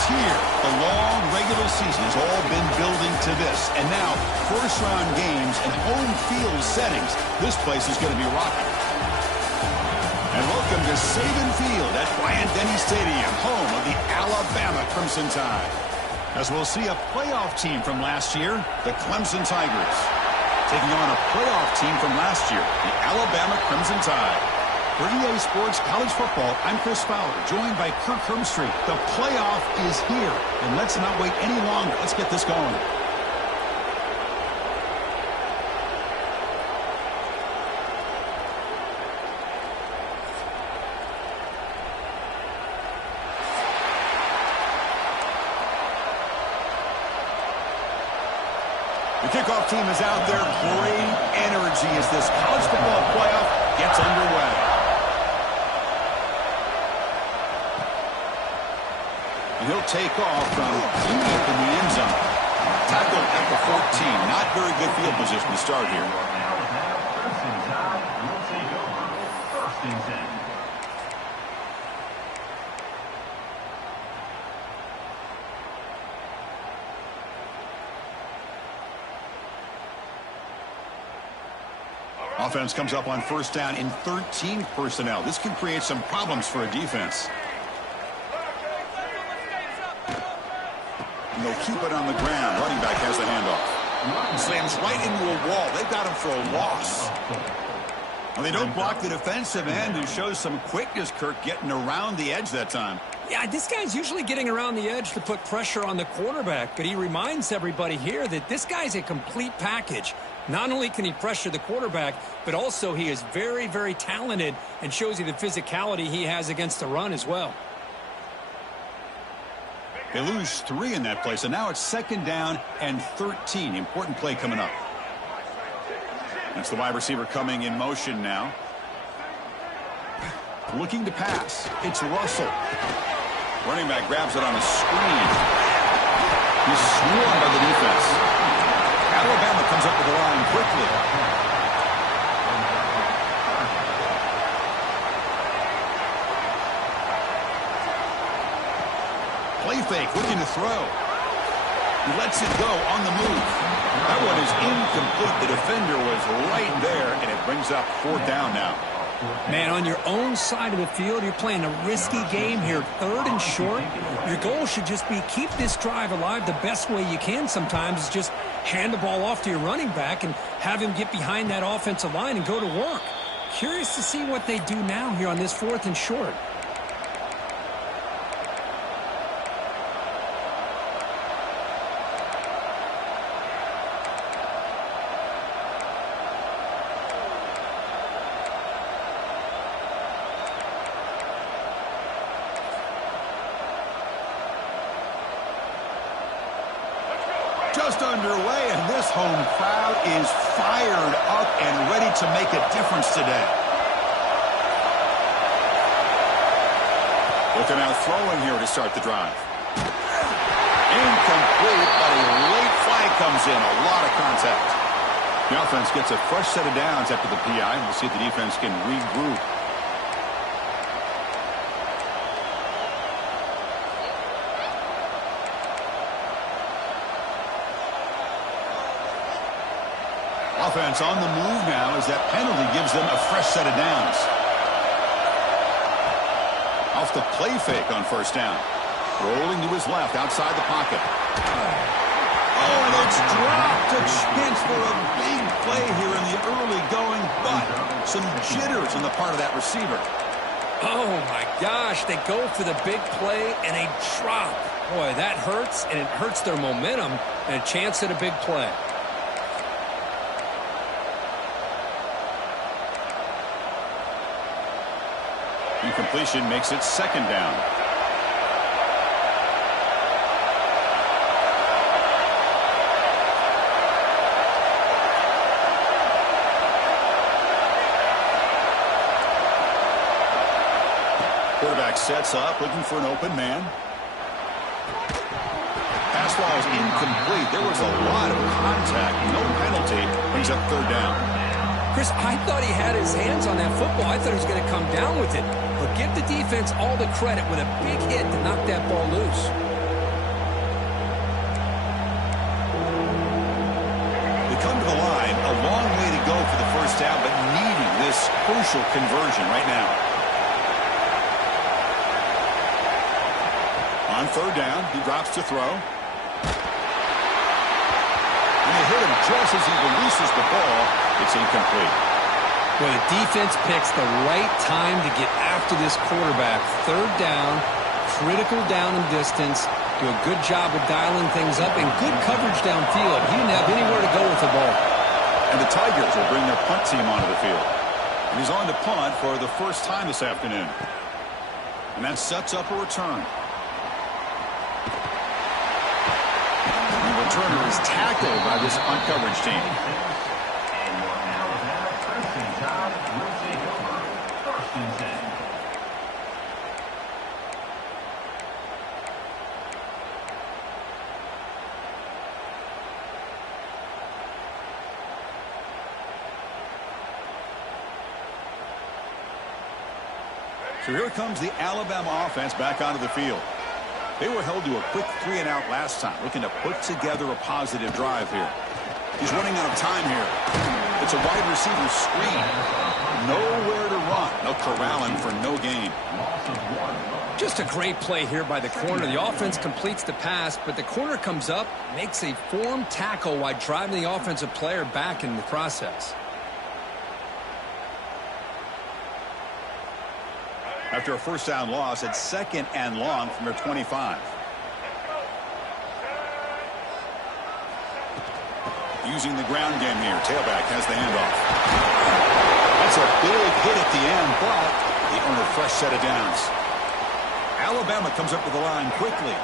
is here. The long regular season has all been building to this. And now, first-round games and home field settings. This place is going to be rocking. And welcome to Saban Field at Bryant-Denny Stadium, home of the Alabama Crimson Tide. As we'll see a playoff team from last year, the Clemson Tigers, taking on a playoff team from last year, the Alabama Crimson Tide. For EA Sports College Football, I'm Chris Fowler, joined by Kirk Hermstreet. The playoff is here, and let's not wait any longer. Let's get this going. The kickoff team is out there. Great energy as this college football playoff gets underway. And he'll take off from deep in the end zone. Tackled at the 14. Not very good field position to start here. Offense comes up on first down in 13 personnel. This can create some problems for a defense. And they'll keep it on the ground. Running back has the handoff. Slams right into a wall. They've got him for a loss. Well, they don't block the defensive end, who shows some quickness, Kirk, getting around the edge that time. Yeah, this guy's usually getting around the edge to put pressure on the quarterback, but he reminds everybody here that this guy's a complete package. Not only can he pressure the quarterback, but also he is very, very talented and shows you the physicality he has against the run as well. They lose 3 in that play, so now it's second down and 13. Important play coming up. That's the wide receiver coming in motion now. Looking to pass. It's Russell. Running back grabs it on a screen. He's swarmed by the defense. Alabama comes up with the line quickly. Play fake, looking to throw. He lets it go on the move. That one is incomplete. The defender was right there, and it brings up 4th down now. Man, on your own side of the field, you're playing a risky game here. 3rd and short. Your goal should just be keep this drive alive the best way you can sometimes. Is just hand the ball off to your running back and have him get behind that offensive line and go to work. Curious to see what they do now here on this 4th and short. Just underway, and this home crowd is fired up and ready to make a difference today. Looking out throwing here to start the drive. Incomplete, but a late flag comes in. A lot of contact. The offense gets a fresh set of downs after the PI. We'll see if the defense can regroup. Offense on the move now as that penalty gives them a fresh set of downs. Off the play fake on first down. Rolling to his left outside the pocket. Oh, and it's dropped. A chance for a big play here in the early going, but some jitters on the part of that receiver. Oh, my gosh. They go for the big play and a drop. Boy, that hurts, and it hurts their momentum and a chance at a big play. Incompletion makes it second down. Quarterback sets up, looking for an open man. Pass ball is incomplete. There was a lot of contact. No penalty. Brings up 3rd down. Chris, I thought he had his hands on that football. I thought he was going to come down with it. But give the defense all the credit with a big hit to knock that ball loose. this crucial conversion right now. On third down, he drops to throw. And they hit him just as he releases the ball. It's incomplete. Well, the defense picks the right time to get after this quarterback. Third down, critical down and distance. Do a good job of dialing things up and good coverage downfield. He didn't have anywhere to go with the ball. And the Tigers will bring their punt team onto the field. And he's on to punt for the first time this afternoon. And that sets up a return. The returner is tackled by this punt coverage team. So here comes the Alabama offense back onto the field. They were held to a quick 3-and-out last time, looking to put together a positive drive here. He's running out of time here. It's a wide receiver screen. Nowhere to run. They'll corral him for no gain. Just a great play here by the corner. The offense completes the pass, but the corner comes up, makes a form tackle while driving the offensive player back in the process. After a first down loss, it's 2nd and long from their 25. Using the ground game here. Tailback has the handoff. That's a big hit at the end, but they earn a fresh set of downs. Alabama comes up to the line quickly.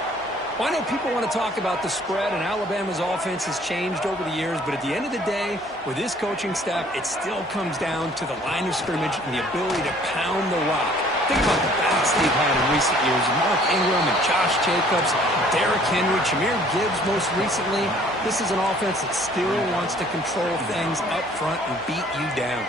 Well, I know people want to talk about the spread, and Alabama's offense has changed over the years, but at the end of the day, with this coaching staff, it still comes down to the line of scrimmage and the ability to pound the rock. Think about the backs they've had in recent years. Mark Ingram and Josh Jacobs, Derrick Henry, Jahmyr Gibbs most recently. This is an offense that still wants to control things up front and beat you down.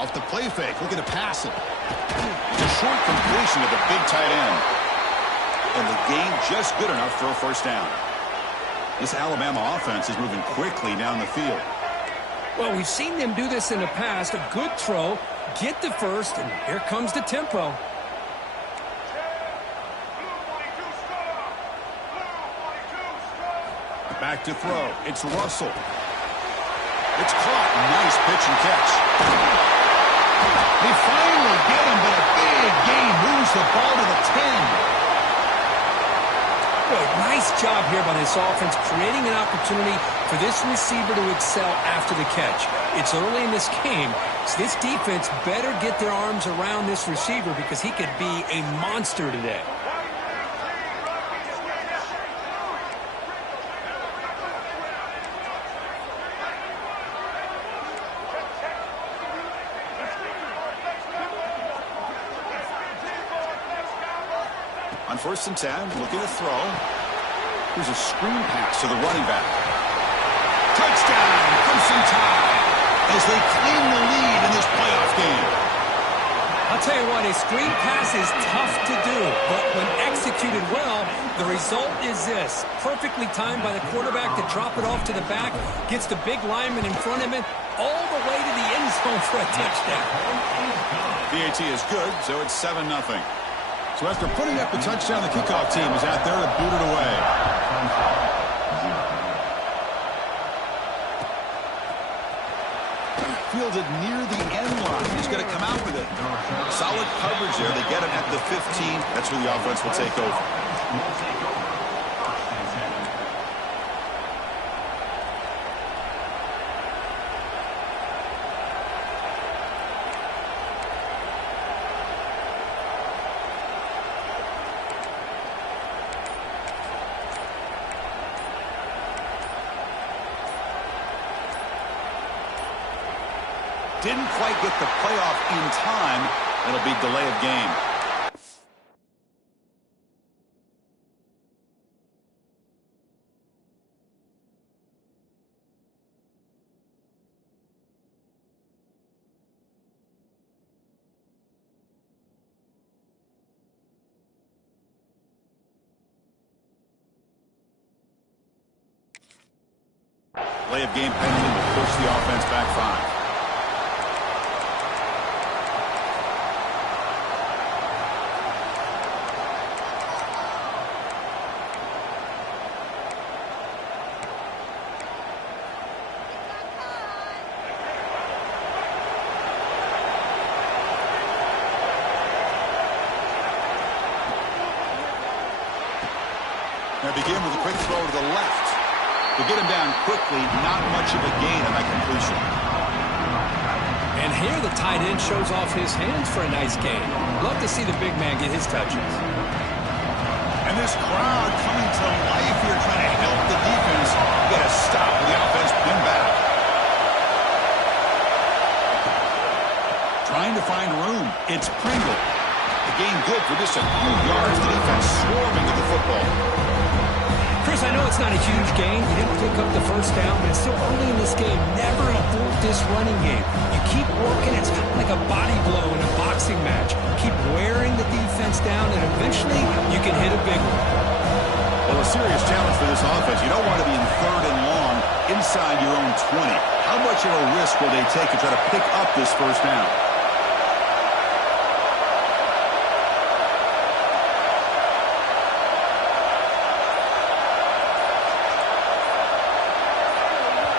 Off the play fake, looking to pass it. It's a short completion to the big tight end. And the gain just good enough for a first down. This Alabama offense is moving quickly down the field. Well, we've seen them do this in the past. A good throw, get the first, and here comes the tempo. Back to throw. It's Russell. It's caught. Nice pitch and catch. They finally get him, but a big gain moves the ball to the 10. Boy, nice job here by this offense, creating an opportunity for this receiver to excel after the catch. It's early in this game, so this defense better get their arms around this receiver because he could be a monster today. On 1st and 10, looking to throw. Here's a screen pass to the running back. Touchdown, Clemson Tide, as they claim the lead in this playoff game. I'll tell you what, a screen pass is tough to do, but when executed well, the result is this. Perfectly timed by the quarterback to drop it off to the back, gets the big lineman in front of him, all the way to the end zone for a touchdown. PAT is good, so it's 7-0. So after putting up the touchdown, the kickoff team is out there to boot it away. Fielded near the end line. He's going to come out with it. Solid coverage there. They get him at the 15. That's where the offense will take over. Didn't quite get the playoff in time. It'll be delay of game. Play of game penalty will push the offense back 5. Now begin with a quick throw to the left. To get him down quickly, not much of a gain on that completion. And here the tight end shows off his hands for a nice gain. Love to see the big man get his touches. And this crowd coming to life here trying to help the defense get a stop with the offense pinned back. Trying to find room. It's Pringle. The gain good for just a few yards. The defense swarming to the football. Chris, I know it's not a huge gain. You didn't pick up the first down, but it's still early in this game. Never abort this running game. You keep working. It's kind of like a body blow in a boxing match. Keep wearing the defense down, and eventually you can hit a big one. Well, a serious challenge for this offense. You don't want to be in 3rd and long inside your own 20. How much of a risk will they take to try to pick up this first down?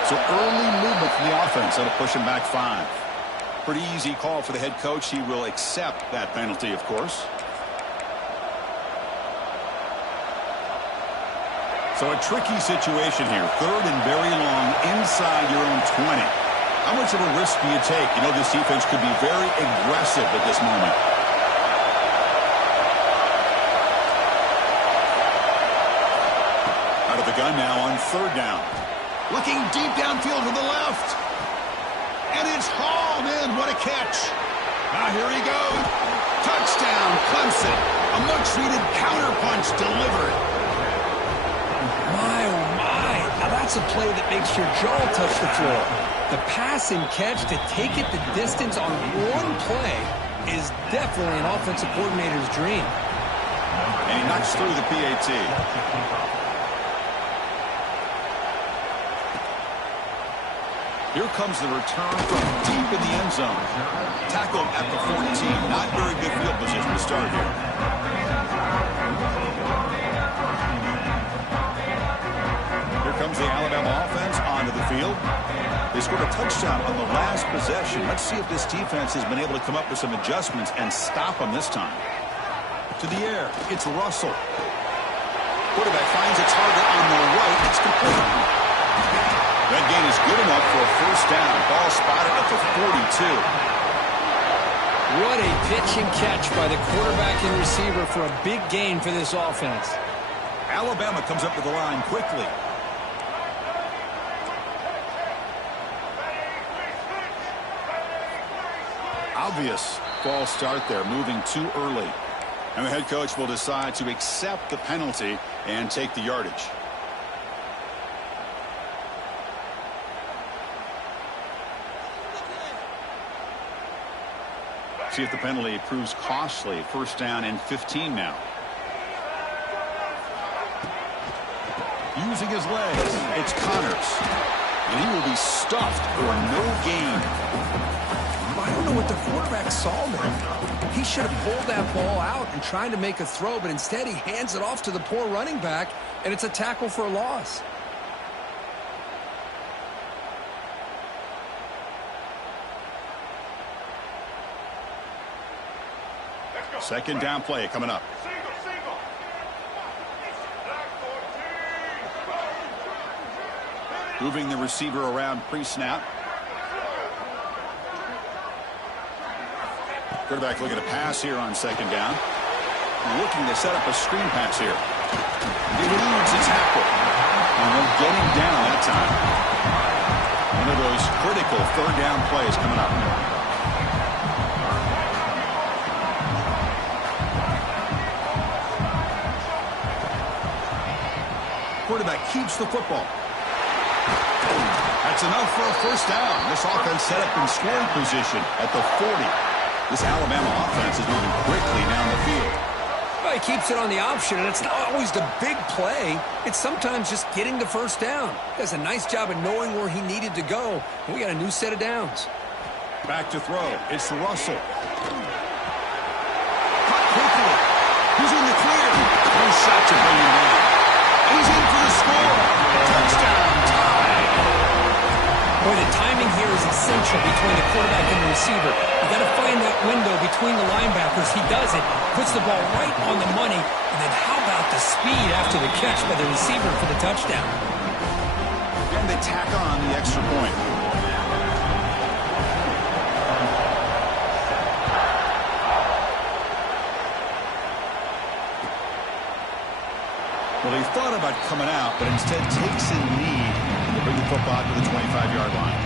So early movement from the offense. That'll push him back 5. Pretty easy call for the head coach. He will accept that penalty, of course. So a tricky situation here. 3rd and very long inside your own 20. How much of a risk do you take? You know, this defense could be very aggressive at this moment. Out of the gun now on 3rd down. Looking deep downfield to the left. And it's hauled in. What a catch. Now here he goes. Touchdown, Clemson. A much-needed counterpunch delivered. My, oh my. Now that's a play that makes your jaw touch the floor. The pass and catch to take it the distance on one play is definitely an offensive coordinator's dream. And he knocks through the PAT. Here comes the return from deep in the end zone. Tackled at the 14. Not very good field position to start here. Here comes the Alabama offense onto the field. They scored a touchdown on the last possession. Let's see if this defense has been able to come up with some adjustments and stop them this time. To the air. It's Russell. Quarterback finds a target on the right. It's complete. That gain is good enough for a first down. Ball spotted at the 42. What a pitch and catch by the quarterback and receiver for a big gain for this offense. Alabama comes up to the line quickly. Obvious false start there, moving too early. And the head coach will decide to accept the penalty and take the yardage. See if the penalty proves costly. First down and 15 now. Using his legs, it's Connors. And he will be stuffed for no gain. I don't know what the quarterback saw there. He should have pulled that ball out and tried to make a throw, but instead he hands it off to the poor running back, and it's a tackle for a loss. Second down play coming up. Moving the receiver around pre-snap. Quarterback looking to pass here on second down. Looking to set up a screen pass here. He eludes a tackle. And they'll get him down that time. One of those critical third down plays coming up. Quarterback keeps the football. That's enough for a first down. This offense set up in scoring position at the 40. This Alabama offense is moving quickly down the field. Well, he keeps it on the option, and it's not always the big play. It's sometimes just getting the first down. He does a nice job of knowing where he needed to go, and we got a new set of downs. Back to throw. It's Russell. Caught quickly. He's in the clear. No shot to bring him down. And he's in for the score. Touchdown, tie. Boy, the timing here is essential between the quarterback and the receiver. You got to find that window between the linebackers. He does it, puts the ball right on the money, and then how about the speed after the catch by the receiver for the touchdown? And they tack on the extra point. Well, he thought about coming out, but instead takes a knee to bring the football to the 25-yard line.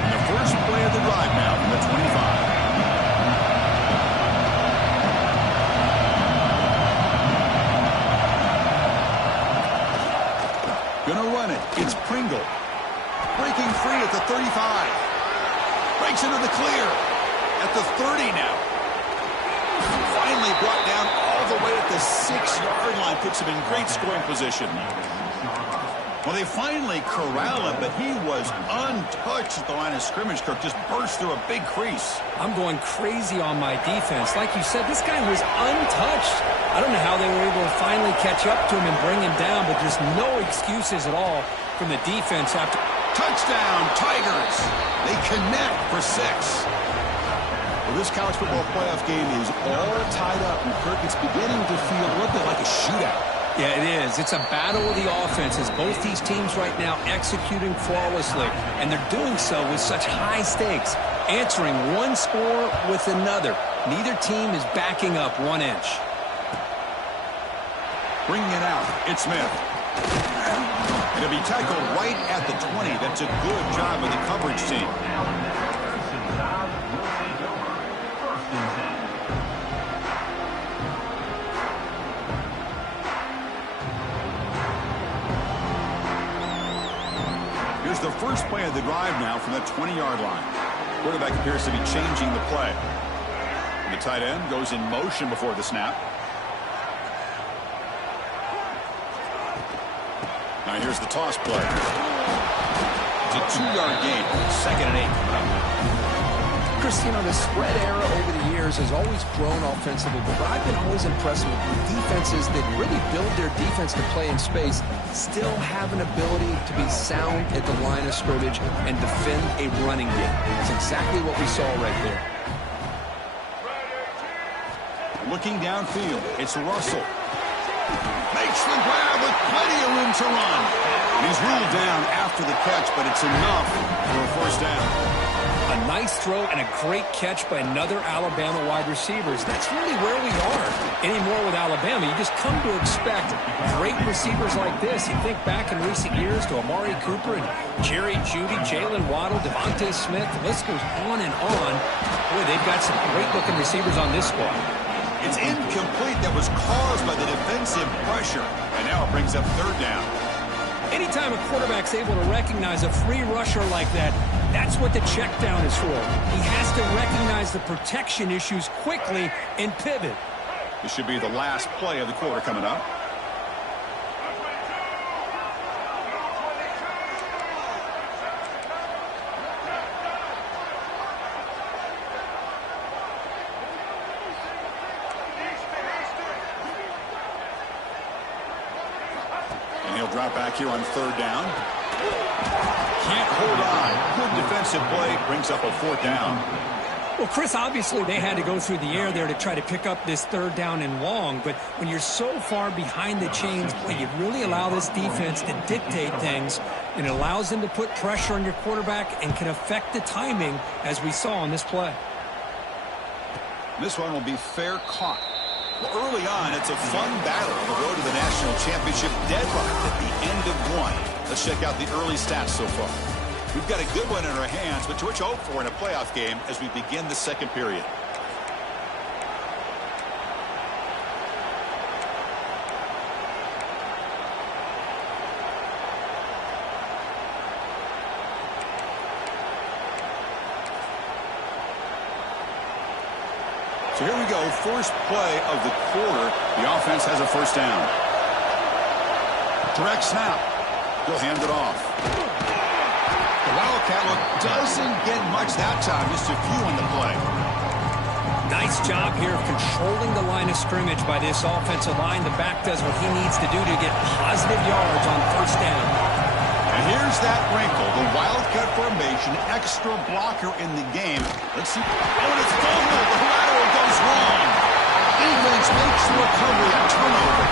And the first play of the drive now from the 25. Gonna run it. It's Pringle. Breaking free at the 35. Breaks into the clear. At the 30 now. Finally brought down all the way at the 6-yard line. Puts him in great scoring position. Well, they finally corral him, but he was untouched at the line of scrimmage. Kirk just burst through a big crease. I'm going crazy on my defense. Like you said, this guy was untouched. I don't know how they were able to finally catch up to him and bring him down, but there's no excuses at all from the defense after. Touchdown, Tigers. They connect for 6. Well, this college football playoff game is all tied up, and Kirk, it's beginning to feel a little bit like a shootout. Yeah, it is. It's a battle of the offenses. Both these teams right now executing flawlessly, and they're doing so with such high stakes, answering one score with another. Neither team is backing up 1 inch. Bringing it out, it's Smith. It'll be tackled right at the 20. That's a good job of the coverage team. Here's the first play of the drive now from the 20-yard line. Quarterback appears to be changing the play. And the tight end goes in motion before the snap. Now here's the toss play. It's a 2-yard gain. 2nd and 8. Chris, you know, the spread era over the years has always grown offensively, but I've been always impressed with defenses that really build their defense to play in space, still have an ability to be sound at the line of scrimmage and defend a running game. That's exactly what we saw right there. Looking downfield, it's Russell. Makes the grab with plenty of room to run. And he's ruled down after the catch, but it's enough for a first down. A nice throw and a great catch by another Alabama wide receivers. That's really where we are anymore with Alabama. You just come to expect great receivers like this. You think back in recent years to Amari Cooper and Jerry Jeudy, Jalen Waddle, Devontae Smith. The list goes on and on. Boy, they've got some great-looking receivers on this squad. It's incomplete. That was caused by the defensive pressure. And now it brings up 3rd down. Anytime a quarterback's able to recognize a free rusher like that, that's what the check down is for. He has to recognize the protection issues quickly and pivot. This should be the last play of the quarter coming up. And he'll drop back here on 3rd down. Can't hold on. Good defensive play. Brings up a 4th down. Well, Chris, obviously they had to go through the air there to try to pick up this 3rd down and long. But when you're so far behind the chains, boy, you really allow this defense to dictate things. And it allows them to put pressure on your quarterback and can affect the timing, as we saw on this play. This one will be fair caught. Well, early on, it's a fun battle on the road to the national championship deadline at the end of 1. Let's check out the early stats so far. We've got a good one in our hands, but to which hope for in a playoff game as we begin the 2nd period. So here we go, first play of the quarter. The offense has a first down. Direct snap. He'll hand it off. The Wildcat look doesn't get much that time, just a few on the play. Nice job here of controlling the line of scrimmage by this offensive line. The back does what he needs to do to get positive yards on first down. And here's that wrinkle, the Wildcat formation, extra blocker in the game. Let's see. Oh, and it's fumbled. The lateral goes wrong. Defense makes the recovery, a turnover.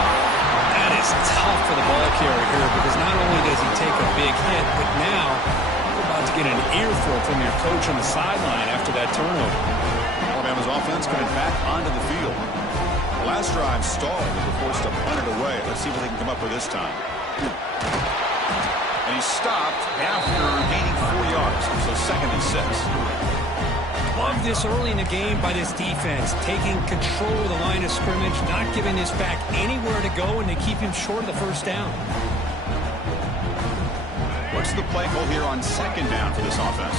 That is tough for the ball carrier here because not only does he take a big hit, but now you're about to get an earful from your coach on the sideline after that turnover. Alabama's offense coming back onto the field. The last drive stalled. They were forced to punt it away. Let's see what they can come up with this time. And he stopped after gaining 4 yards. So 2nd and 6. Love this early in the game by this defense, taking control of the line of scrimmage, not giving this back anywhere to go, and they keep him short of the first down. What's the play call here on 2nd down for this offense?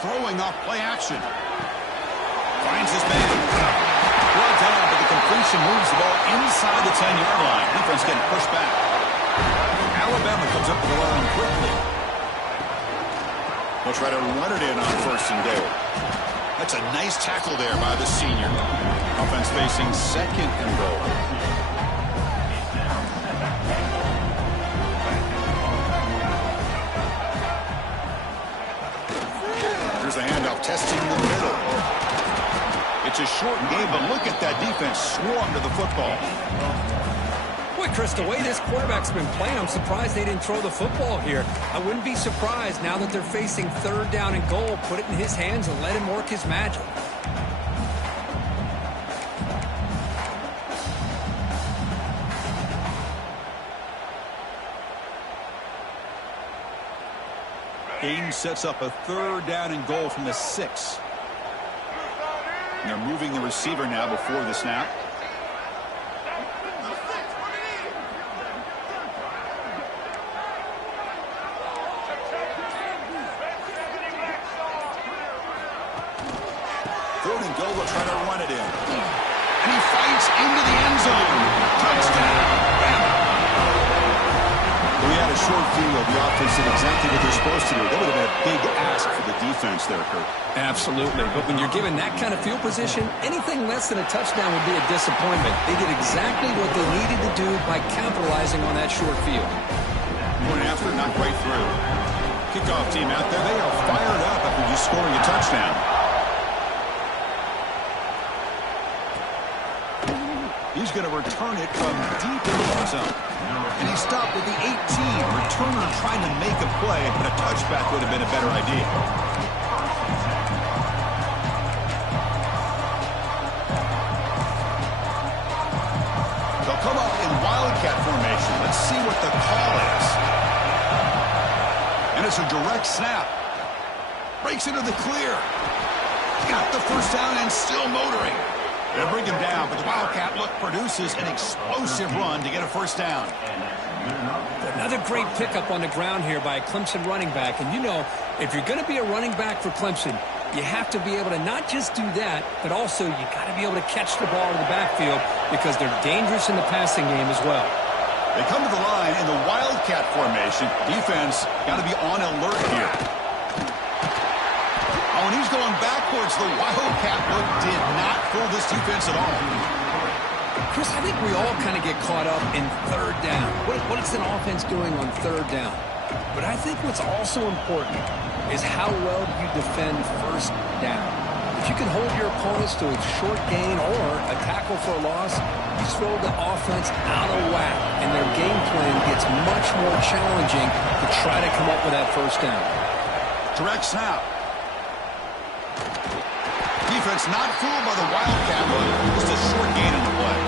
Throwing off play action. Finds his man. Well done, but the completion moves the ball inside the 10-yard line. Defense getting pushed back. Alabama comes up with the line quickly. They'll try to run it in on 1st and goal. That's a nice tackle there by the senior. Offense facing 2nd and goal. Here's the handoff, testing the middle. It's a short game, but look at that defense swarm to the football. Boy, Chris, the way this quarterback's been playing, I'm surprised they didn't throw the football here. I wouldn't be surprised now that they're facing 3rd down and goal. Put it in his hands and let him work his magic. Game sets up a 3rd down and goal from the 6. And they're moving the receiver now before the snap. Third and goal, will try to run it in. And he fights into the end zone. Touchdown. We had a short field. The offense did exactly what they're supposed to do. That would have been a big ask for the defense there, Kurt. Absolutely. But when you're given that kind of field position, anything less than a touchdown would be a disappointment. They did exactly what they needed to do by capitalizing on that short field. Point after, not quite through. Kickoff team out there. They are fired up after just scoring a touchdown. He's going to return it from deep in the red zone. And he stopped at the 18. Returner trying to make a play, but a touchback would have been a better idea. They'll come up in Wildcat formation. Let's see what the call is. And it's a direct snap. Breaks into the clear. Got the first down and still motoring. They'll bring him down, but the Wildcat look produces an explosive run to get a first down. Another great pickup on the ground here by a Clemson running back. And you know, if you're going to be a running back for Clemson, you have to be able to not just do that, but also you got to be able to catch the ball in the backfield because they're dangerous in the passing game as well. They come to the line in the Wildcat formation. Defense got to be on alert here. Oh, and he's going backwards. The Wildcat look did not fool this defense at all. Chris, I think we all kind of get caught up in 3rd down. What is an offense doing on 3rd down? But I think what's also important is how well you defend 1st down. If you can hold your opponents to a short gain or a tackle for a loss, you throw the offense out of whack, and their game plan gets much more challenging to try to come up with that first down. Direct snap. Defense not fooled by the Wildcat, but just a short gain in the play.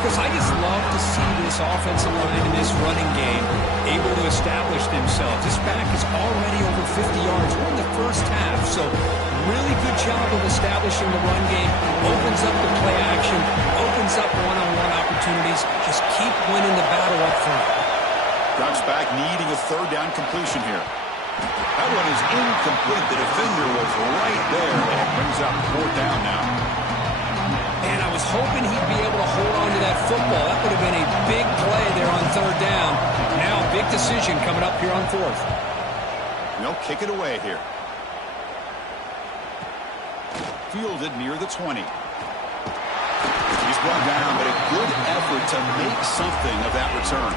Chris, I just love to see this offensive line in this running game able to establish themselves. This back is already over 50 yards. We're in the first half, so really good job of establishing the run game. Opens up the play action, opens up one-on-one opportunities. Just keep winning the battle up front. Drops back, needing a third down completion here. That one is incomplete. The defender was right there, and it brings up fourth down now. And I was hoping he'd be able to hold on to that football. That would have been a big play there on third down. Now a big decision coming up here on fourth. They'll kick it away here. Fielded near the 20. He's brought down, but a good effort to make something of that return.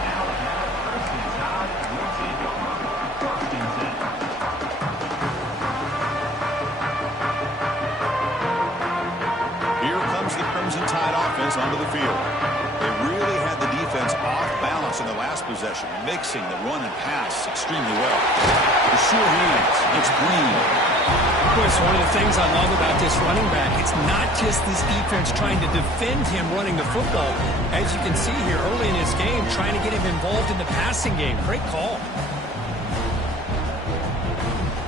Here comes the Crimson Tide offense onto the field. They really had the defense off balance in the last possession, mixing the run and pass extremely well. The sure hands, it's Green. Of course, one of the things I love about this running back, it's not just this defense trying to defend him running the football. As you can see here early in this game, trying to get him involved in the passing game. Great call.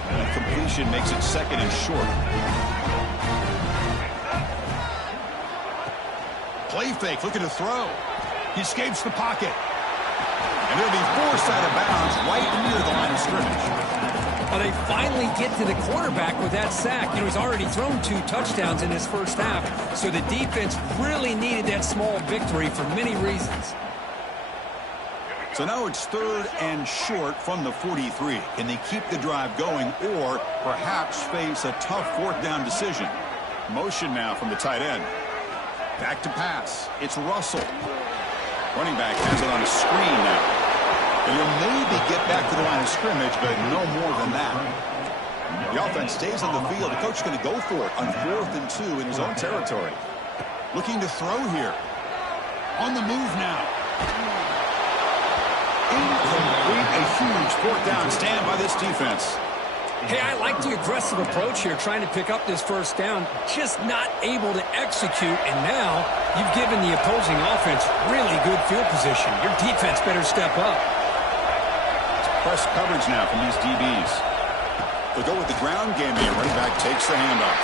And completion makes it second and short. Play fake, looking to throw. He escapes the pocket. And it'll be forced out of bounds right near the line of scrimmage. Well, they finally get to the quarterback with that sack. You know, he's already thrown 2 touchdowns in his first half, so the defense really needed that small victory for many reasons. So now it's third and short from the 43. Can they keep the drive going or perhaps face a tough fourth down decision? Motion now from the tight end. Back to pass. It's Russell. Running back has it on a screen now. And he'll maybe get back to the line of scrimmage, but no more than that. The offense stays on the field. The coach is going to go for it on 4th and 2 in his own territory. Looking to throw here. On the move now. Incomplete. A huge fourth down stand by this defense. Hey, I like the aggressive approach here, trying to pick up this first down, just not able to execute, and now you've given the opposing offense really good field position. Your defense better step up. Press coverage now from these DBs. They'll go with the ground game here. Running back takes the handoff.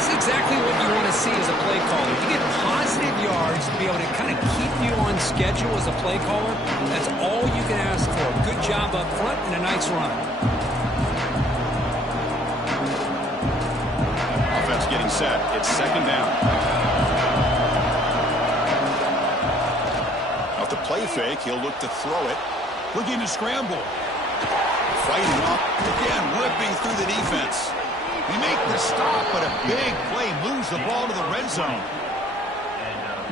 This is exactly what you want to see as a play caller. You get positive yards to be able to kind of keep you on schedule as a play caller. That's all you can ask for. Good job up front and a nice run. Offense getting set. It's second down. Off the play fake, he'll look to throw it. Looking to scramble. Fighting up. Again, whipping through the defense. They make the stop, but a big play moves the ball to the red zone.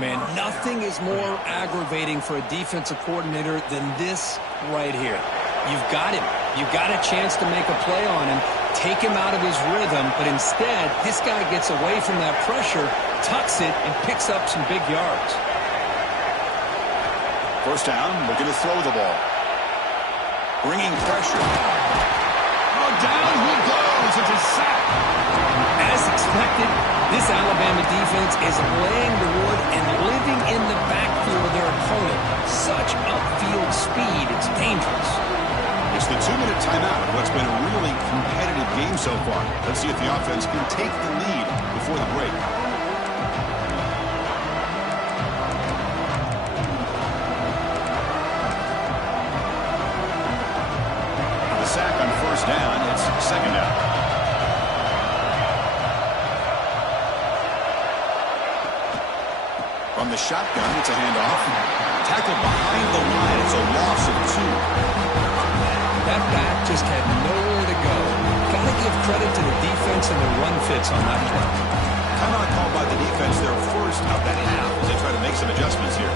Man, nothing is more aggravating for a defensive coordinator than this right here. You've got him. You've got a chance to make a play on him, take him out of his rhythm, but instead, this guy gets away from that pressure, tucks it, and picks up some big yards. First down, looking to throw the ball. Bringing pressure. Oh, down he goes. It's a sack. As expected, this Alabama defense is laying the wood and living in the backfield of their opponent. Such upfield speed, it's dangerous. It's the 2-minute timeout of what's been a really competitive game so far. Let's see if the offense can take the lead before the break. Sack on first down. It's second down. From the shotgun, it's a handoff. Tackled behind the line. It's a loss of 2. That back just had nowhere to go. Got to give credit to the defense and the run fits on that play. Timeout called by the defense their first of that half as they try to make some adjustments here.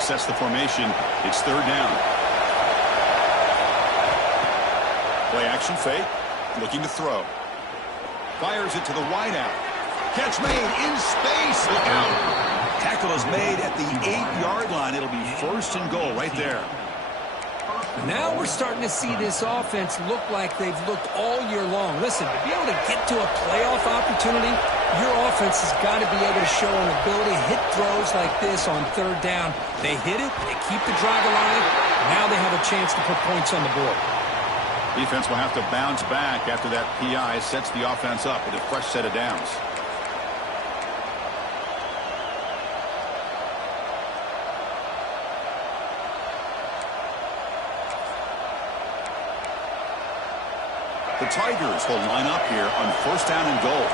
Sets the formation. It's third down. Play action fake. Looking to throw. Fires it to the wideout. Catch made in space. Look out. Tackle is made at the 8-yard line. It'll be first and goal right there. Now we're starting to see this offense look like they've looked all year long. Listen, to be able to get to a playoff opportunity, Your offense has got to be able to show an ability to hit throws like this on third down. They hit it, they keep the drive alive. Now they have a chance to put points on the board. Defense will have to bounce back after that PI sets the offense up with a fresh set of downs. The Tigers will line up here on first down and goal.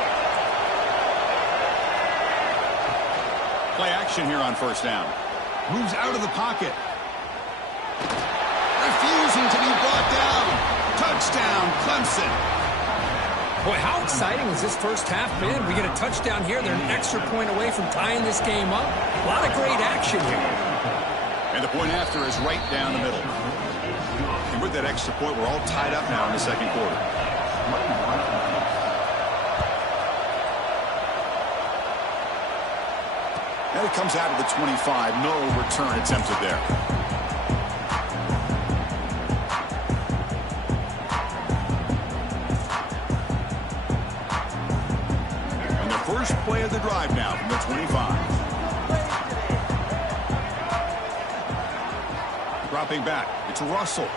Play action here on first down. Moves out of the pocket. Refusing to be brought down. Touchdown, Clemson. Boy, how exciting has this first half been? We get a touchdown here. They're an extra point away from tying this game up. A lot of great action here. And the point after is right down the middle. And with that extra point, we're all tied up now in the second quarter. And it comes out of the 25. No return attempted there. And the first play of the drive now from the 25. Dropping back. It's Russell.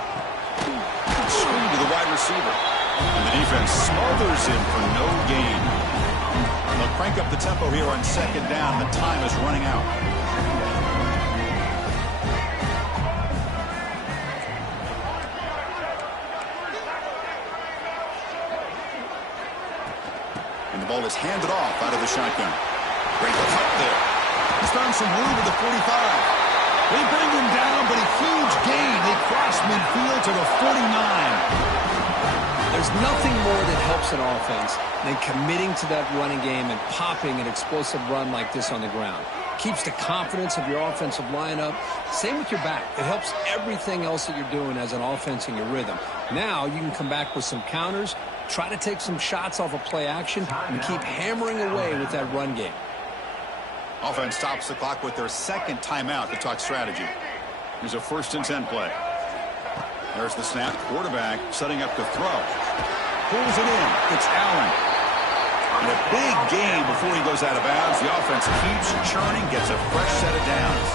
Screen to the wide receiver. And the defense smothers him for no gain. And they'll crank up the tempo here on second down. The time is running out. And the ball is handed off out of the shotgun. Great cut there. He's found some room at the 45. They bring him down, but a huge gain. They cross midfield to the 49. There's nothing more that helps an offense than committing to that running game and popping an explosive run like this on the ground. Keeps the confidence of your offensive lineup. Same with your back. It helps everything else that you're doing as an offense in your rhythm. Now you can come back with some counters, try to take some shots off of play action, and keep hammering away with that run game. Offense stops the clock with their second timeout to talk strategy. Here's a 1st and 10 play. There's the snap. Quarterback setting up to throw. Pulls it in. It's Allen. And a big gain before he goes out of bounds. The offense keeps churning, gets a fresh set of downs.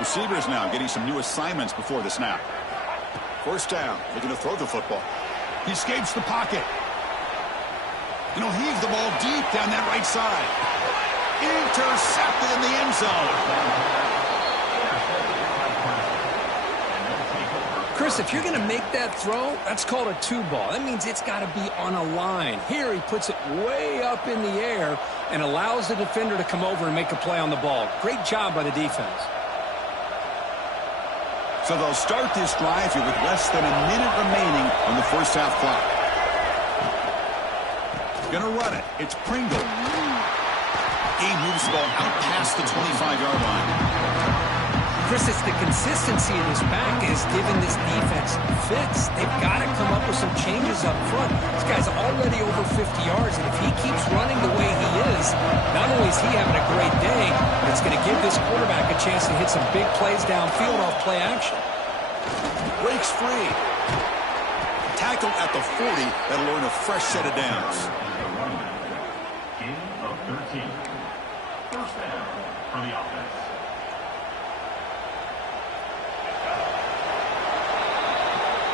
Receivers now getting some new assignments before the snap. First down. Looking to throw the football. He escapes the pocket. And he'll heave the ball deep down that right side. Intercepted in the end zone. Chris, if you're going to make that throw, that's called a 2-ball. That means it's got to be on a line. Here he puts it way up in the air and allows the defender to come over and make a play on the ball. Great job by the defense. So they'll start this drive here with less than a minute remaining on the first half clock. Gonna run it. It's Pringle. He moves the ball out past the 25-yard line. Chris, it's the consistency in his back is giving this defense fits. They've got to come up with some changes up front. This guy's already over 50 yards, and if he keeps running the way he is, not only is he having a great day, but it's going to give this quarterback a chance to hit some big plays downfield off play action. Breaks free. Tackled at the 40. That'll earn a fresh set of downs. Gain of 13. First down for the offense.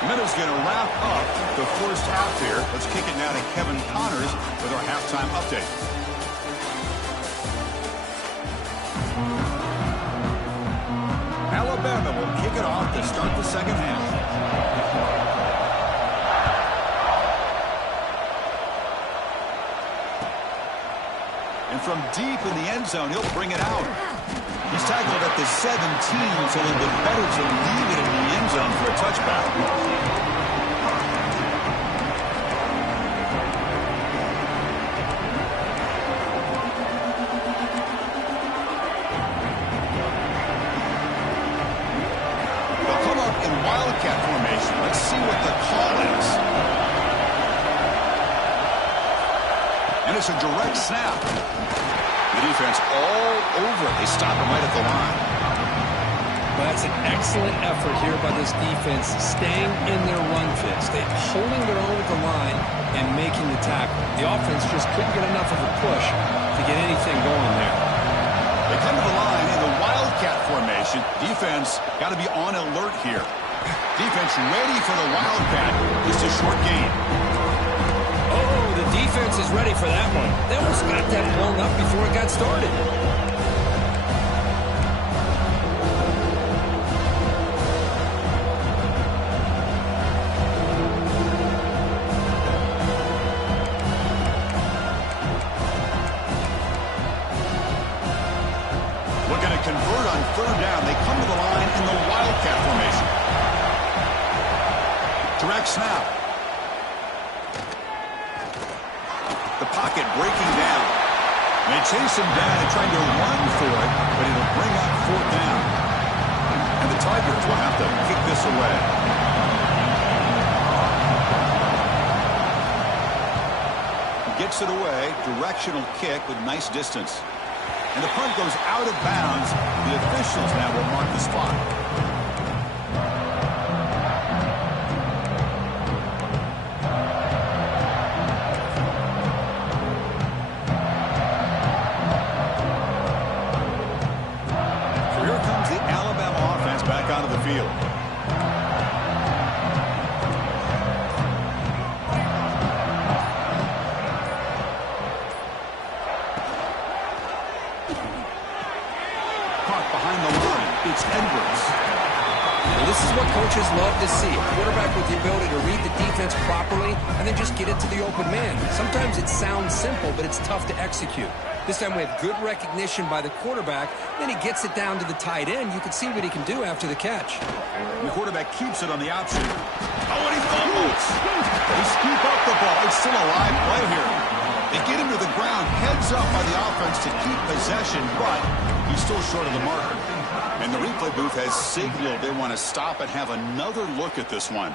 Minutes going to wrap up the first half here. Let's kick it now to Kevin Connors with our halftime update. Alabama will kick it off to start the second half. And from deep in the end zone, he'll bring it out. He's tackled at the 17, so it'll be better to leave it in the end zone for a touchback. They'll come up in Wildcat formation. Let's see what the call is. And it's a direct snap. The defense all over it. They stop him right at the line. Well, that's an excellent effort here by this defense, staying in their run fits. They're holding their own at the line and making the tackle. The offense just couldn't get enough of a push to get anything going there. They come to the line in the Wildcat formation. Defense got to be on alert here. Defense ready for the Wildcat. Just a short gain. Oh, the defense is ready for that one. They almost got that blown up before it got started. Looking to convert on third down. They come to the line in the Wildcat formation. Direct snap. The pocket breaking down. And they chase him down and trying to run for it, but it'll bring up fourth down. And the Tigers will have to kick this away. Gets it away. Directional kick with nice distance. And the punt goes out of bounds. The officials now will mark the spot. So here comes the Alabama offense back onto the field. It's Edwards. Well, this is what coaches love to see. A quarterback with the ability to read the defense properly and then just get it to the open man. Sometimes it sounds simple, but it's tough to execute. This time we have good recognition by the quarterback. Then he gets it down to the tight end. You can see what he can do after the catch. The quarterback keeps it on the option. Oh, and he fumbles. They scoop up the ball. It's still a live play here. They get him to the ground, heads up by the offense to keep possession, but he's still short of the marker. And the replay booth has signaled they want to stop and have another look at this one.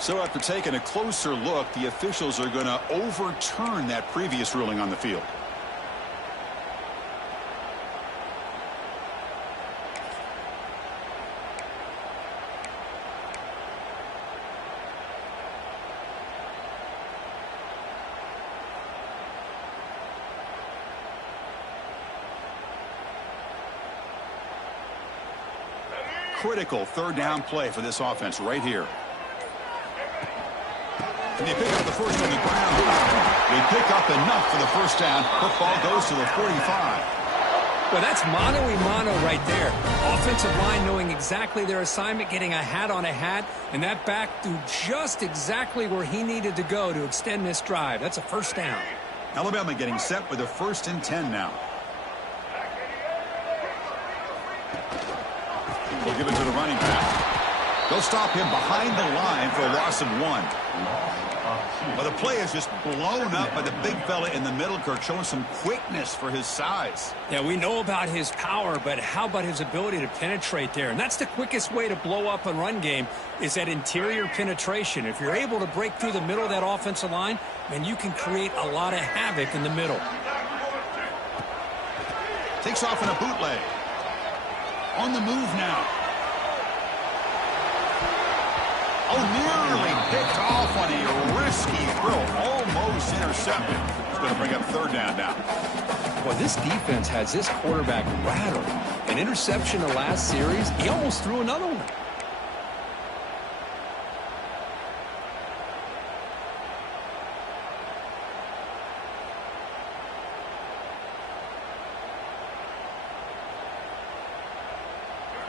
So after taking a closer look, the officials are going to overturn that previous ruling on the field. Critical third down play for this offense right here. And they pick up the first on the ground. They pick up enough for the first down. Football goes to the 45. Well, that's mano-a-mano right there. Offensive line knowing exactly their assignment, getting a hat on a hat, and that back threw just exactly where he needed to go to extend this drive. That's a first down. Alabama getting set with a 1st and 10 now. They'll give it to the running back. They'll stop him behind the line for a loss of 1. But the play is just blown up by the big fella in the middle, Kirk, showing some quickness for his size. Yeah, we know about his power, but how about his ability to penetrate there? And that's the quickest way to blow up a run game is that interior penetration. If you're able to break through the middle of that offensive line, then you can create a lot of havoc in the middle. Takes off in a bootleg. On the move now. Oh, nearly picked off on a risky throw. Almost intercepted. It's going to bring up third down now. Well, this defense has this quarterback rattled. An interception the last series, he almost threw another one.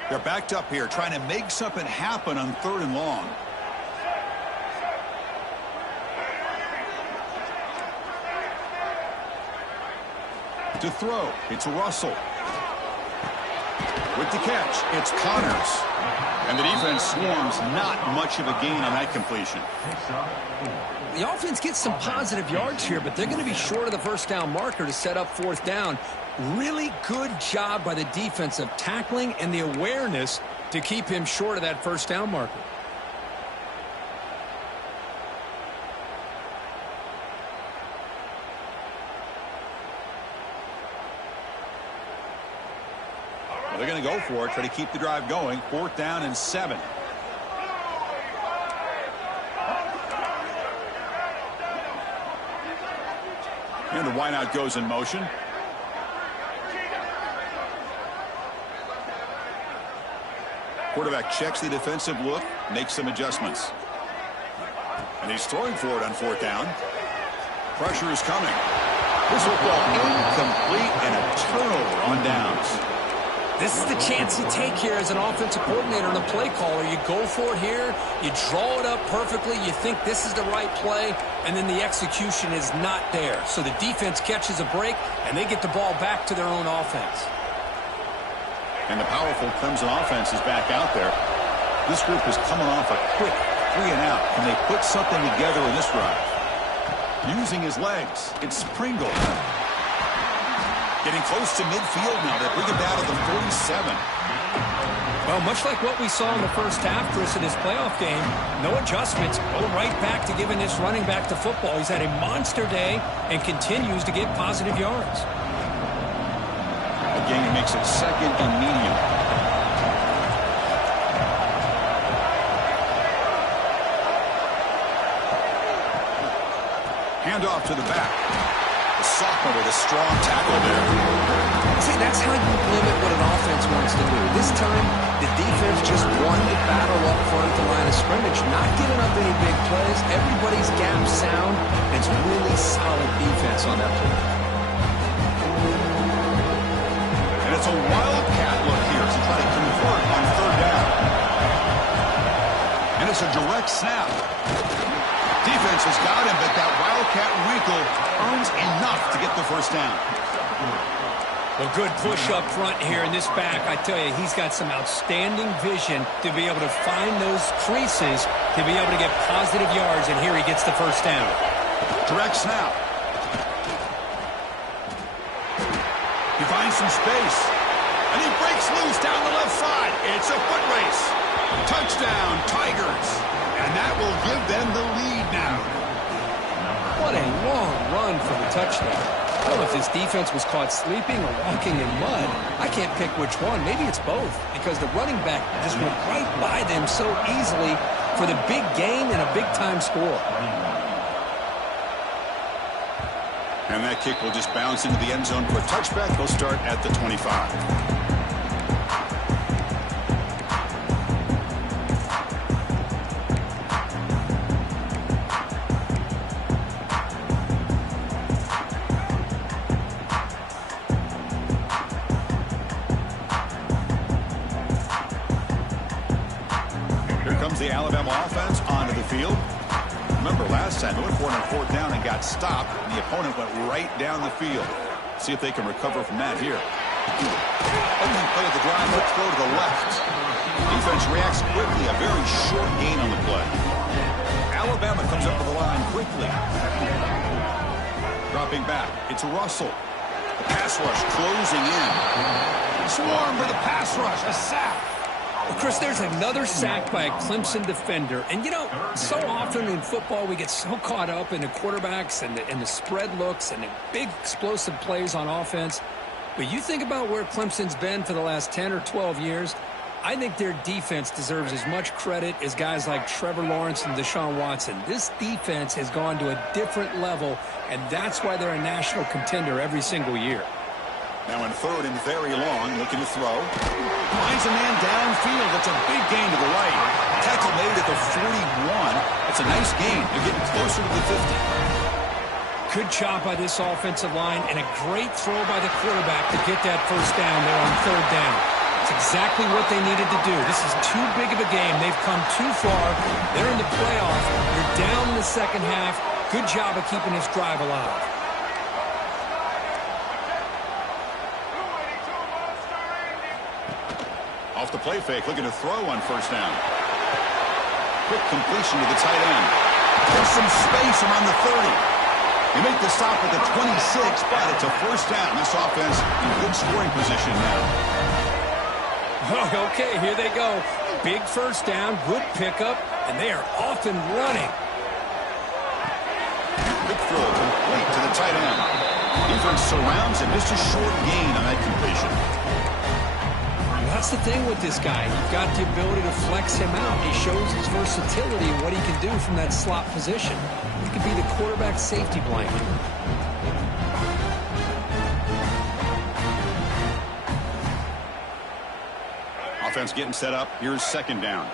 They're backed up here, trying to make something happen on 3rd and long. To throw, it's Russell. With the catch, it's Connors. And the defense swarms, not much of a gain on that completion. The offense gets some positive yards here, but they're going to be short of the first down marker to set up 4th down. Really good job by the defense of tackling and the awareness to keep him short of that first down marker. Well, they're going to go for it, try to keep the drive going. 4th down and 7. And the wideout goes in motion. Quarterback checks the defensive look, makes some adjustments. And he's throwing for it on 4th down. Pressure is coming. This football incomplete and a turnover on downs. This is the chance you take here as an offensive coordinator and a play caller. You go for it here, you draw it up perfectly, you think this is the right play, and then the execution is not there. So the defense catches a break, and they get the ball back to their own offense. And the powerful Clemson offense is back out there. This group is coming off a quick 3 and out. Can they put something together in this drive? Using his legs, it's Pringle. Getting close to midfield now. They bring it down to the 47. Well, much like what we saw in the first half, Chris, in this playoff game, no adjustments. Go right back to giving this running back to football. He's had a monster day and continues to get positive yards. Again, he makes it 2nd and medium. Handoff to the back. The sophomore with a strong tackle there. See, that's how you limit what an offense wants to do. This time, the defense just won the battle up front at the line of scrimmage, not giving up any big plays. Everybody's gap sound. It's really solid defense on that play. And it's a wildcat look here to try to convert on 3rd down. And it's a direct snap. Defense has got him, but that wildcat wrinkle earns enough to get the 1st down. Well, good push up front here in this back. I tell you, he's got some outstanding vision to be able to find those creases to be able to get positive yards, and here he gets the 1st down. Direct snap. He finds some space, and he breaks loose down the left side. It's a foot race. Touchdown, Tigers. And that will give them the lead now. What a long run for the touchdown. I don't know if this defense was caught sleeping or walking in mud. I can't pick which one. Maybe it's both, because the running back just went right by them so easily for the big gain and a big-time score. And that kick will just bounce into the end zone for a touchback. They'll start at the 25. The Alabama offense onto the field. Remember last time they went for it on 4th down and got stopped, and the opponent went right down the field. See if they can recover from that here. Opening play of the drive, let's throw to the left. Defense reacts quickly, a very short gain on the play. Alabama comes up to the line quickly. Dropping back, it's Russell. The pass rush closing in. Swarm for the pass rush, a sack. Well, Chris, there's another sack by a Clemson defender. And, you know, so often in football we get so caught up in the quarterbacks and the spread looks and the big explosive plays on offense. But you think about where Clemson's been for the last 10 or 12 years, I think their defense deserves as much credit as guys like Trevor Lawrence and Deshaun Watson. This defense has gone to a different level, and that's why they're a national contender every single year. Now in 3rd and very long, looking to throw. Finds a man downfield. That's a big gain to the right. Tackle made at the 41. It's a nice gain. They're getting closer to the 50. Good job by this offensive line, and a great throw by the quarterback to get that 1st down there on 3rd down. It's exactly what they needed to do. This is too big of a game. They've come too far. They're in the playoff. They're down in the 2nd half. Good job of keeping this drive alive. Off the play fake, looking to throw on 1st down. Quick completion to the tight end. There's some space around the 30. They make the stop at the 26, but it's a 1st down. This offense in good scoring position now. Oh, okay, here they go. Big 1st down, good pickup, and they are off and running. Quick throw complete to the tight end. Defense surrounds him. Just a short gain on that completion. That's the thing with this guy. You've got the ability to flex him out. He shows his versatility and what he can do from that slot position. He could be the quarterback safety blanket. Offense getting set up. Here's second down.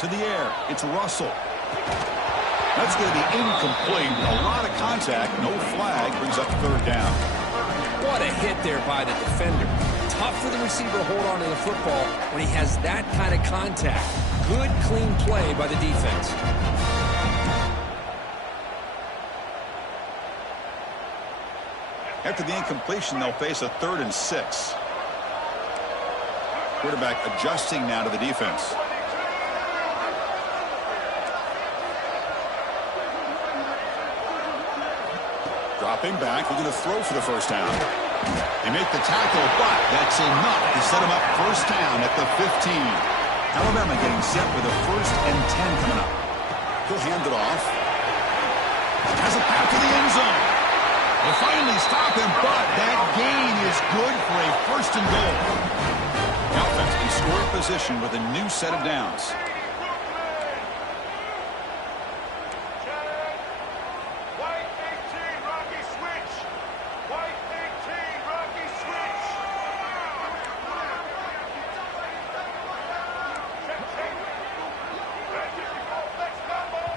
To the air. It's Russell. That's going to be incomplete. A lot of contact. No flag. Brings up third down. What a hit there by the defender. Tough for the receiver to hold on to the football when he has that kind of contact. Good, clean play by the defense. After the incompletion, they'll face a 3rd and 6. Quarterback adjusting now to the defense. Dropping back, looking to throw for the first down. They make the tackle, but that's enough to set him up first down at the 15. Alabama getting set with a 1st and 10 coming up. He'll hand it off. Has it back to the end zone. They finally stop him, but that gain is good for a 1st and goal. The offense in scoring position with a new set of downs.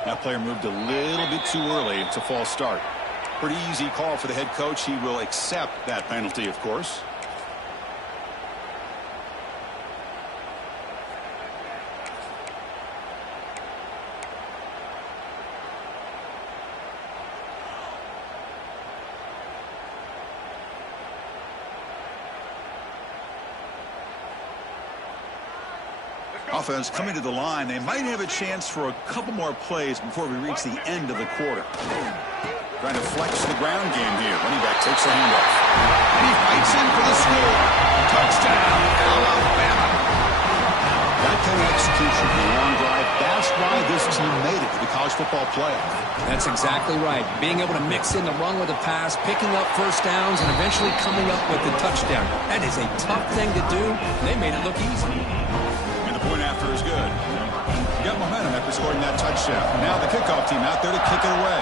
That player moved a little bit too early. It's a false start. Pretty easy call for the head coach. He will accept that penalty, of course. Offense coming to the line. They might have a chance for a couple more plays before we reach the end of the quarter. Trying to flex the ground game here. Running back takes the handoff. And he fights in for the score. Touchdown, Alabama. That kind of execution for a long drive. That's why this team made it to the college football playoff. That's exactly right. Being able to mix in the run with a pass, picking up first downs, and eventually coming up with the touchdown. That is a tough thing to do. They made it look easy. Point after is good. He got momentum after scoring that touchdown. Now the kickoff team out there to kick it away.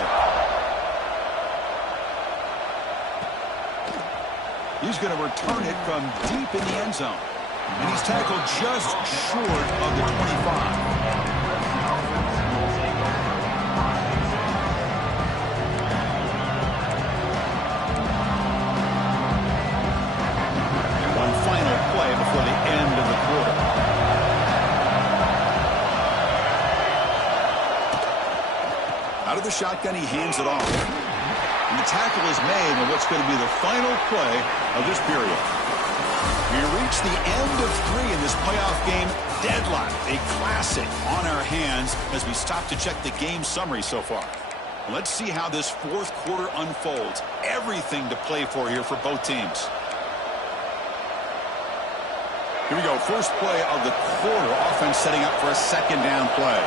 He's going to return it from deep in the end zone. And he's tackled just short of the 25. Out of the shotgun, he hands it off. And the tackle is made on what's going to be the final play of this period. We reach the end of 3 in this playoff game. Deadlock, a classic on our hands as we stop to check the game summary so far. Let's see how this 4th quarter unfolds. Everything to play for here for both teams. Here we go. First play of the quarter. Offense setting up for a 2nd down play.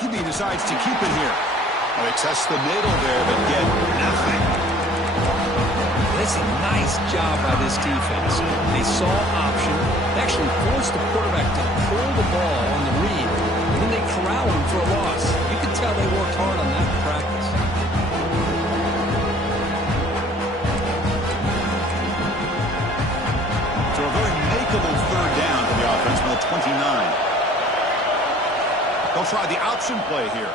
QB decides to keep it here. Oh, they test the middle there, but get nothing. This is a nice job by this defense. They saw option. They actually forced the quarterback to pull the ball on the read. And then they corralled him for a loss. You can tell they worked hard on that in practice. So a very makeable 3rd down for the offense with a 29. They'll try the option play here.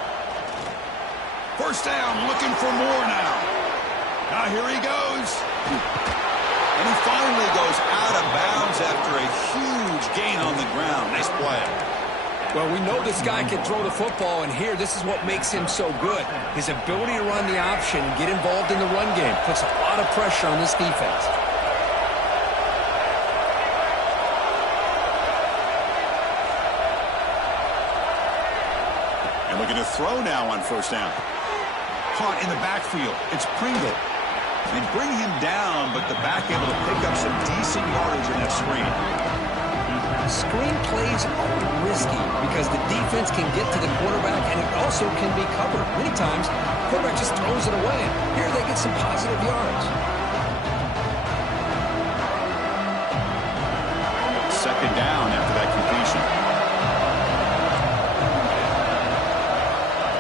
First down, looking for more now. Now here he goes. And he finally goes out of bounds after a huge gain on the ground. Nice play. Well, we know this guy can throw the football, and here, this is what makes him so good. His ability to run the option and get involved in the run game puts a lot of pressure on this defense. Looking to throw now on first down. Caught in the backfield. It's Pringle. They bring him down, but the back able to pick up some decent yardage in that screen. Screen plays are risky because the defense can get to the quarterback, and it also can be covered. Many times, the quarterback just throws it away. Here they get some positive yards. Second down after that completion.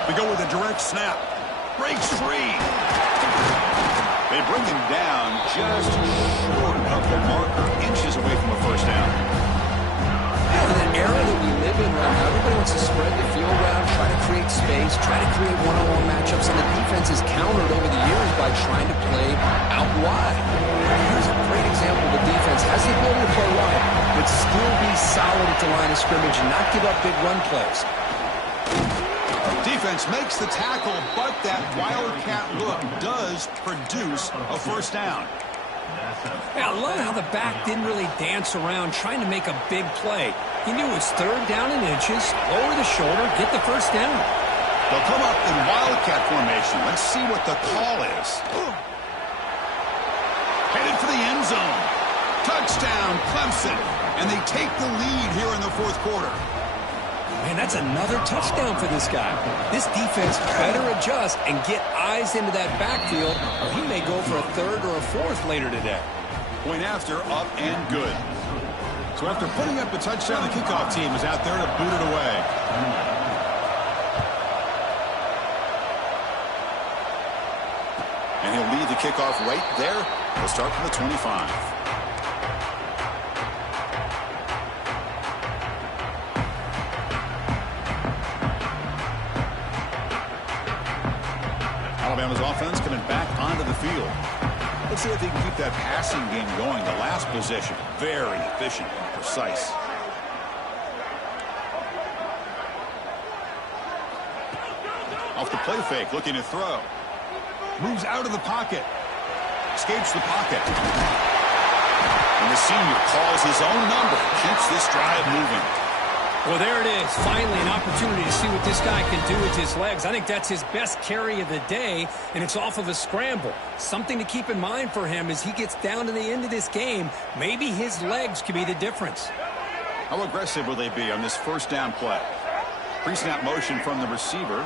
We go with a direct snap. Breaks free. They bring him down just short of the marker, inches away from a first down. In an era that we live in right now, everybody wants to spread the field around, try to create space, try to create one-on-one matchups, and the defense has countered over the years by trying to play out wide. Here's a great example of the defense has the ability to play wide, but still be solid at the line of scrimmage and not give up big run plays. Defense makes the tackle, but that wildcat look does produce a first down. Yeah, I love how the back didn't really dance around trying to make a big play. He knew it was third down and inches, lower the shoulder, get the first down. They'll come up in wildcat formation. Let's see what the call is. Headed for the end zone. Touchdown, Clemson. And they take the lead here in the fourth quarter. Man, that's another touchdown for this guy. This defense better adjust and get eyes into that backfield, or he may go for a third or a fourth later today. Point after, up and good. So after putting up a touchdown, the kickoff team is out there to boot it away. And he'll lead the kickoff right there. He'll start from the 25. Alabama's offense coming back onto the field. Let's see if they can keep that passing game going. The last possession, very efficient and precise. Off the play fake, looking to throw. Moves out of the pocket. Escapes the pocket. And the senior calls his own number. Keeps this drive moving. Well, there it is. Finally, an opportunity to see what this guy can do with his legs. I think that's his best carry of the day, and it's off of a scramble. Something to keep in mind for him as he gets down to the end of this game. Maybe his legs could be the difference. How aggressive will they be on this first down play? Pre-snap motion from the receiver.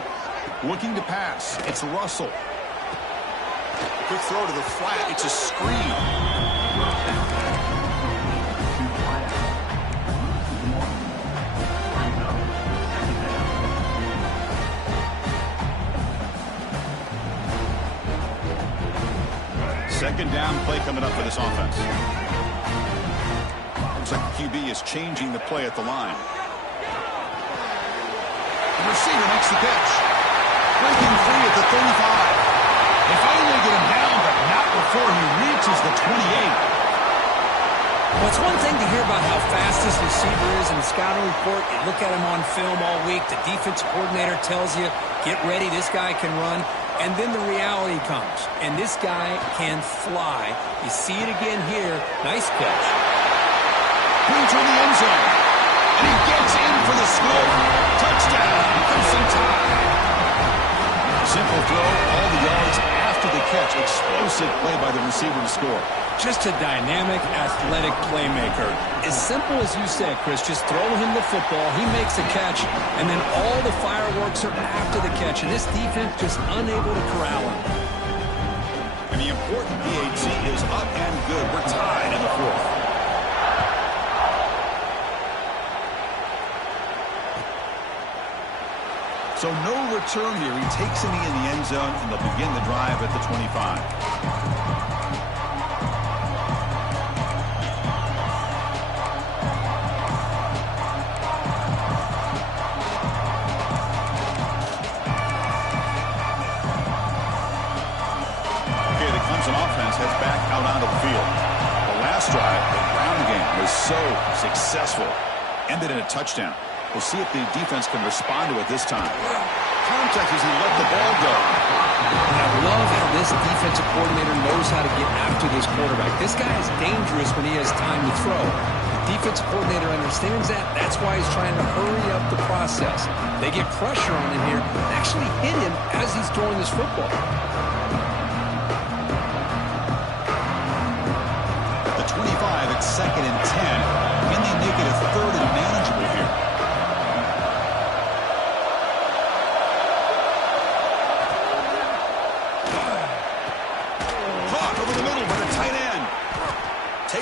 Looking to pass. It's Russell. Quick throw to the flat. It's a screen. Second down play coming up for this offense. Looks like the QB is changing the play at the line. The receiver makes the catch. Breaking free at the 35. They finally get him down, but not before he reaches the 28. Well, it's one thing to hear about how fast this receiver is in the scouting report. You look at him on film all week. The defensive coordinator tells you, get ready, this guy can run. And then the reality comes, and this guy can fly. You see it again here. Nice catch. Brings her in the end zone. And he gets in for the score. Touchdown, Clemson Tide. Simple throw, all the yards after the catch. Explosive play by the receiver to score. Just a dynamic, athletic playmaker. As simple as you said, Chris, just throw him the football, he makes a catch, and then all the fireworks are after the catch, and this defense just unable to corral him. And the important PAT is up and good. We're tied in the fourth. So no return here. He takes him in the end zone, and they'll begin the drive at the 25. Heads back out onto the field. The last drive, the ground game, was so successful. Ended in a touchdown. We'll see if the defense can respond to it this time. Contact as he let the ball go. And I love how this defensive coordinator knows how to get after this quarterback. This guy is dangerous when he has time to throw. The defensive coordinator understands that. That's why he's trying to hurry up the process. They get pressure on him here and actually hit him as he's throwing this football.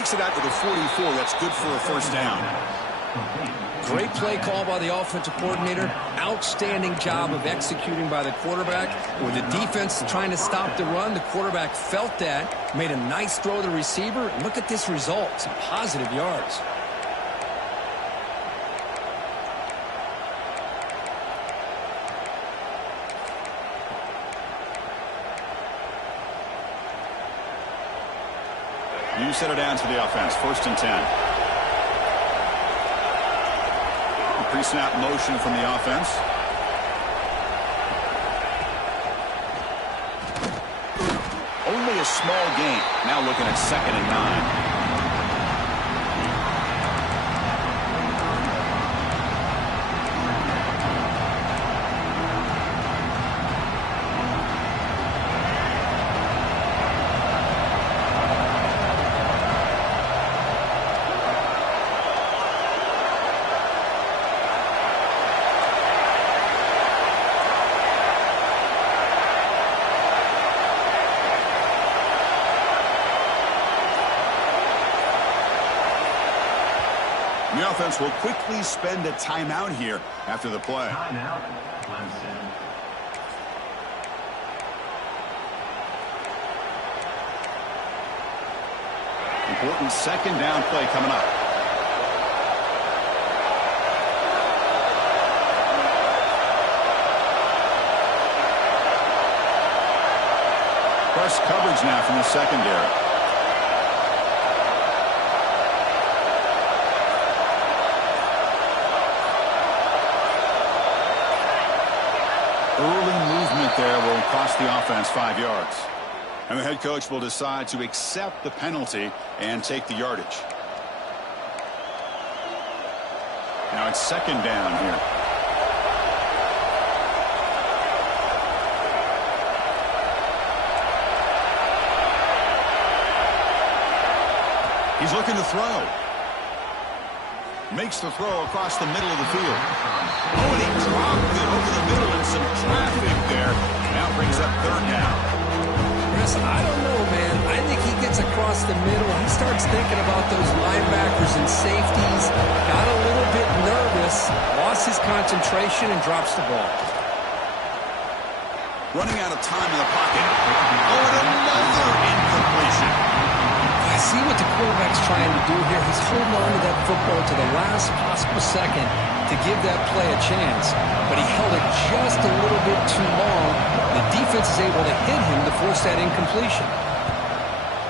Takes it out to the 44. That's good for a first down. Great play call by the offensive coordinator. Outstanding job of executing by the quarterback. With the defense trying to stop the run, the quarterback felt that, made a nice throw to the receiver. Look at this result. Some positive yards. You set it down for the offense. 1st and 10. Pre-snap motion from the offense. Only a small gain. Now looking at 2nd and 9. The offense will quickly spend a timeout here after the play. Timeout, Clemson. Important 2nd down play coming up. Press coverage now from the secondary. Early movement there will cost the offense 5 yards. And the head coach will decide to accept the penalty and take the yardage. Now it's 2nd down here. He's looking to throw. Makes the throw across the middle of the field. Oh, and he dropped it over the middle in some traffic there. Now brings up 3rd down. Chris, I don't know, man. I think he gets across the middle. He starts thinking about those linebackers and safeties. Got a little bit nervous. Lost his concentration and drops the ball. Running out of time in the pocket. Oh, and another incompletion. I see what the quarterback's trying to do here. He's holding on to that football to the last possible second to give that play a chance. But he held it just a little bit too long. The defense is able to hit him to force that incompletion.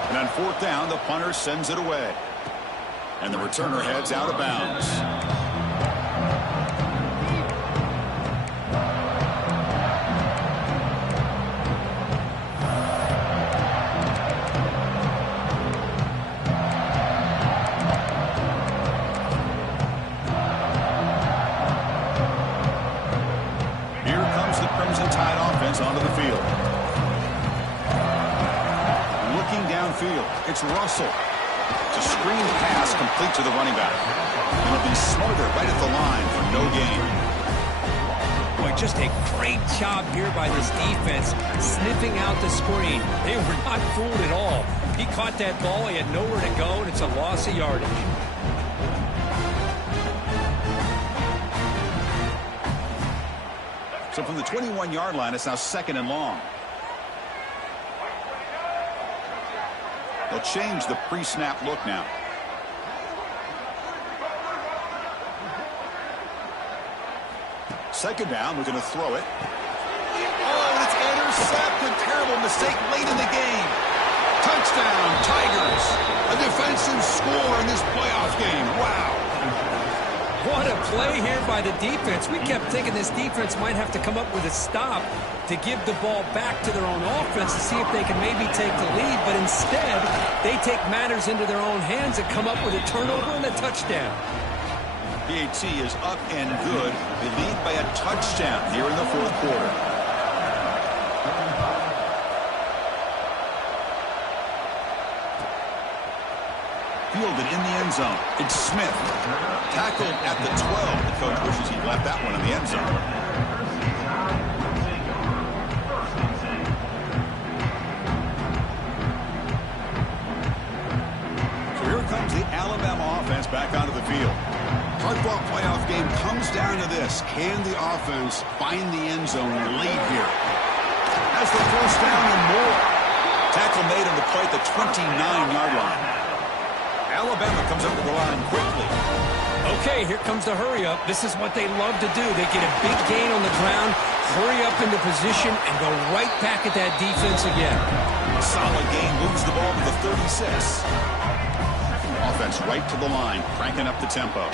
And on 4th down, the punter sends it away. And the returner heads out of bounds. Onto the field. Looking downfield, it's Russell. It's a screen pass complete to the running back. He'll be smothered right at the line for no gain. Boy, just a great job here by this defense, sniffing out the screen. They were not fooled at all. He caught that ball, he had nowhere to go, and it's a loss of yardage. So from the 21-yard line, it's now 2nd and long. They'll change the pre-snap look now. Second down, we're going to throw it. Oh, and it's intercepted. Terrible mistake late in the game. Touchdown, Tigers. A defensive score in this playoff game. Wow. What a play here by the defense. We kept thinking this defense might have to come up with a stop to give the ball back to their own offense to see if they can maybe take the lead. But instead, they take matters into their own hands and come up with a turnover and a touchdown. PAT is up and good. They lead by a touchdown here in the 4th quarter. Fielded in the end zone. It's Smith. Tackled at the 12. The coach wishes he'd left that one in the end zone. So here this. Can the offense find the end zone late here? Has the first down and more. Tackle made on the play at the 29-yard line. Alabama comes up to the line quickly. Okay, here comes the hurry up. This is what they love to do. They get a big gain on the ground, hurry up into position, and go right back at that defense again. Solid gain, moves the ball to the 36. Offense right to the line, cranking up the tempo.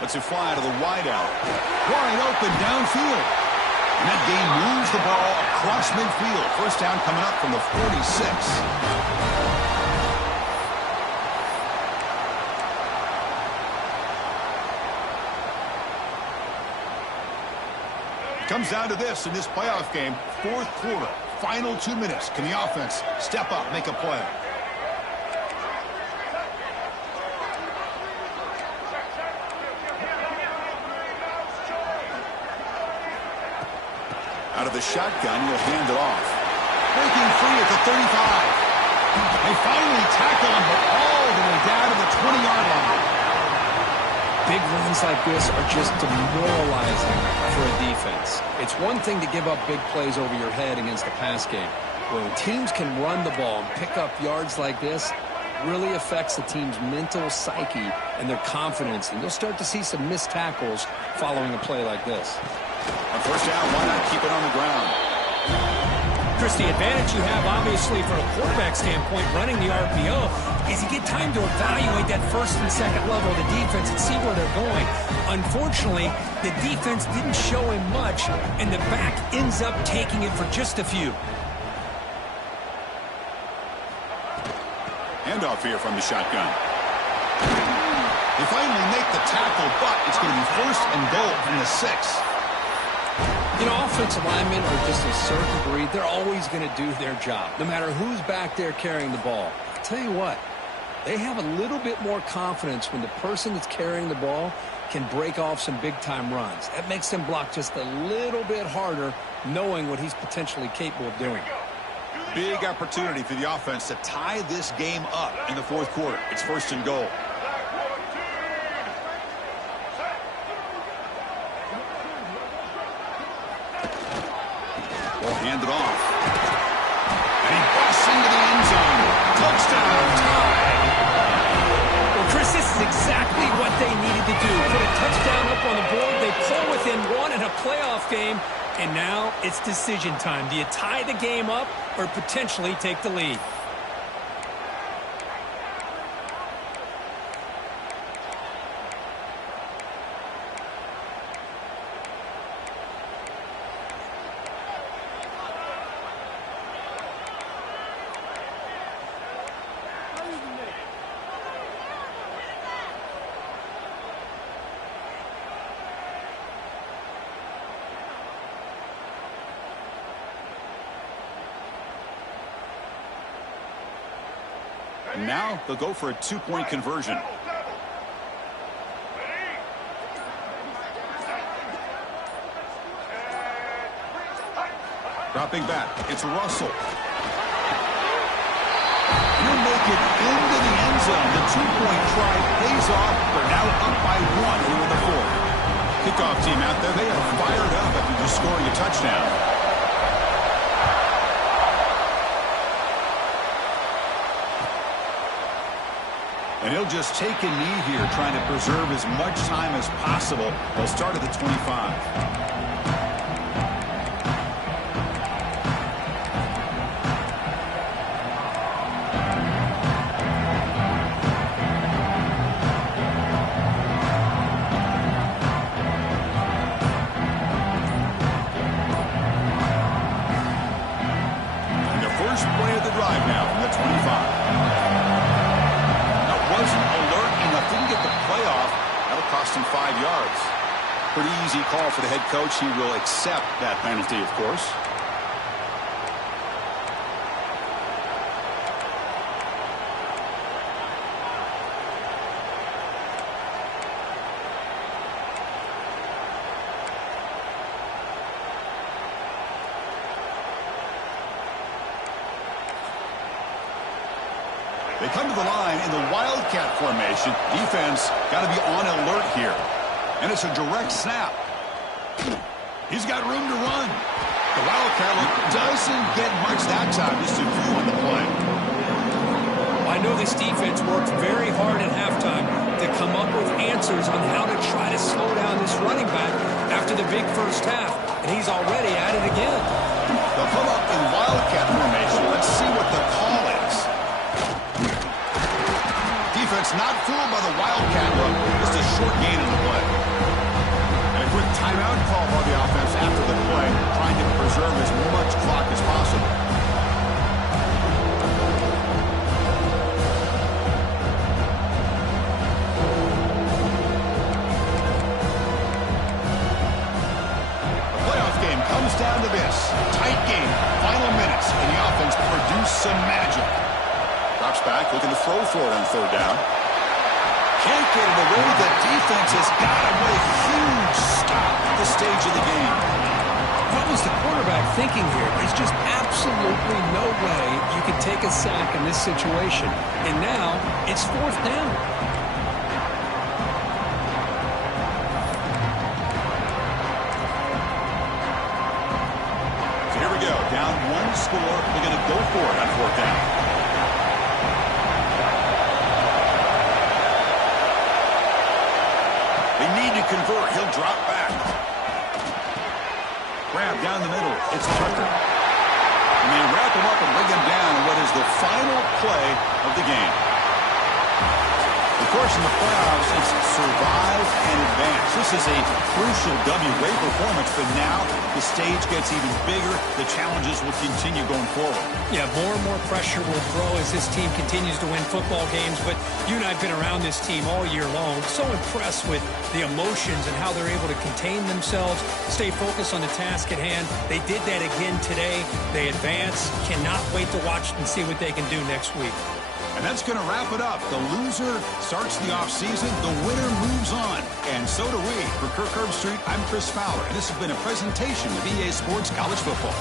Lets it fly to the wideout. Wide open downfield. And that gain moves the ball across midfield. First down coming up from the 46. Comes down to this in this playoff game. Fourth quarter, final 2 minutes. Can the offense step up, make a play? Out of the shotgun, he'll hand it off. Breaking free at the 35. They finally tackle him, but all the way down to the 20-yard line. Big runs like this are just demoralizing for a defense. It's one thing to give up big plays over your head against the pass game. When teams can run the ball and pick up yards like this, it really affects the team's mental psyche and their confidence. And you'll start to see some missed tackles following a play like this. On first down, why not keep it on the ground? Chris, the advantage you have, obviously, from a quarterback standpoint, running the RPO, is you get time to evaluate that first and second level of the defense and see where they're going. Unfortunately, the defense didn't show him much, and the back ends up taking it for just a few. Handoff here from the shotgun. They finally make the tackle, but it's going to be first and goal from the 6. You know, offensive linemen are just a certain breed. They're always going to do their job, no matter who's back there carrying the ball. I'll tell you what, they have a little bit more confidence when the person that's carrying the ball can break off some big-time runs. That makes them block just a little bit harder, knowing what he's potentially capable of doing. Big opportunity for the offense to tie this game up in the fourth quarter. It's first and goal. Hand it off. And he busts into the end zone. Touchdown, tie. Well, Chris, this is exactly what they needed to do. Put a touchdown up on the board. They pull within one in a playoff game. And now it's decision time. Do you tie the game up or potentially take the lead? And now they'll go for a two-point conversion. Dropping back, it's Russell. He'll make it into the end zone. The two-point try pays off. They're now up by 1 here in the fourth. Kickoff team out there, they are fired up after just scoring a touchdown. And he'll just take a knee here, trying to preserve as much time as possible. They'll start at the 25. And the first play of the drive now from the 25. Wasn't alert enough, didn't get the playoff. That'll cost him 5 yards. Pretty easy call for the head coach. He will accept that penalty, of course. They come to the line in the Wildcat formation. Defense got to be on alert here. And it's a direct snap. He's got room to run. The Wildcat doesn't get much that time. Just a few on the play. I know this defense worked very hard at halftime to come up with answers on how to try to slow down this running back after the big first half, and he's already at it again. They'll come up in Wildcat formation. Let's see what the call is. Defense not fooled by the Wildcat look. Just a short gain in the play. And a quick timeout call by the offense after the play, trying to preserve as much clock as possible. Comes down to this. Tight game. Final minutes. And the offense produced some magic. Drops back, looking to throw for it on third down. Can't get it away. The defense has got him with a huge stop at this stage of the game. What was the quarterback thinking here? There's just absolutely no way you can take a sack in this situation. And now it's fourth down. Down one score. They're going to go for it on fourth down. They need to convert. He'll drop back. Grab down the middle. It's Tucker. And they wrap him up and bring him down in what is the final play of the game. Of course, in the playoffs, it's survive and advance. This is a crucial W. Great performance, but now the stage gets even bigger. The challenges will continue going forward. Yeah, more and more pressure will grow as this team continues to win football games, but you and I have been around this team all year long. So impressed with the emotions and how they're able to contain themselves, stay focused on the task at hand. They did that again today. They advance. Cannot wait to watch and see what they can do next week. And that's going to wrap it up. The loser starts the offseason. The winner moves on. And so do we. For Kirk Herbstreit, I'm Chris Fowler. And this has been a presentation of EA Sports College Football.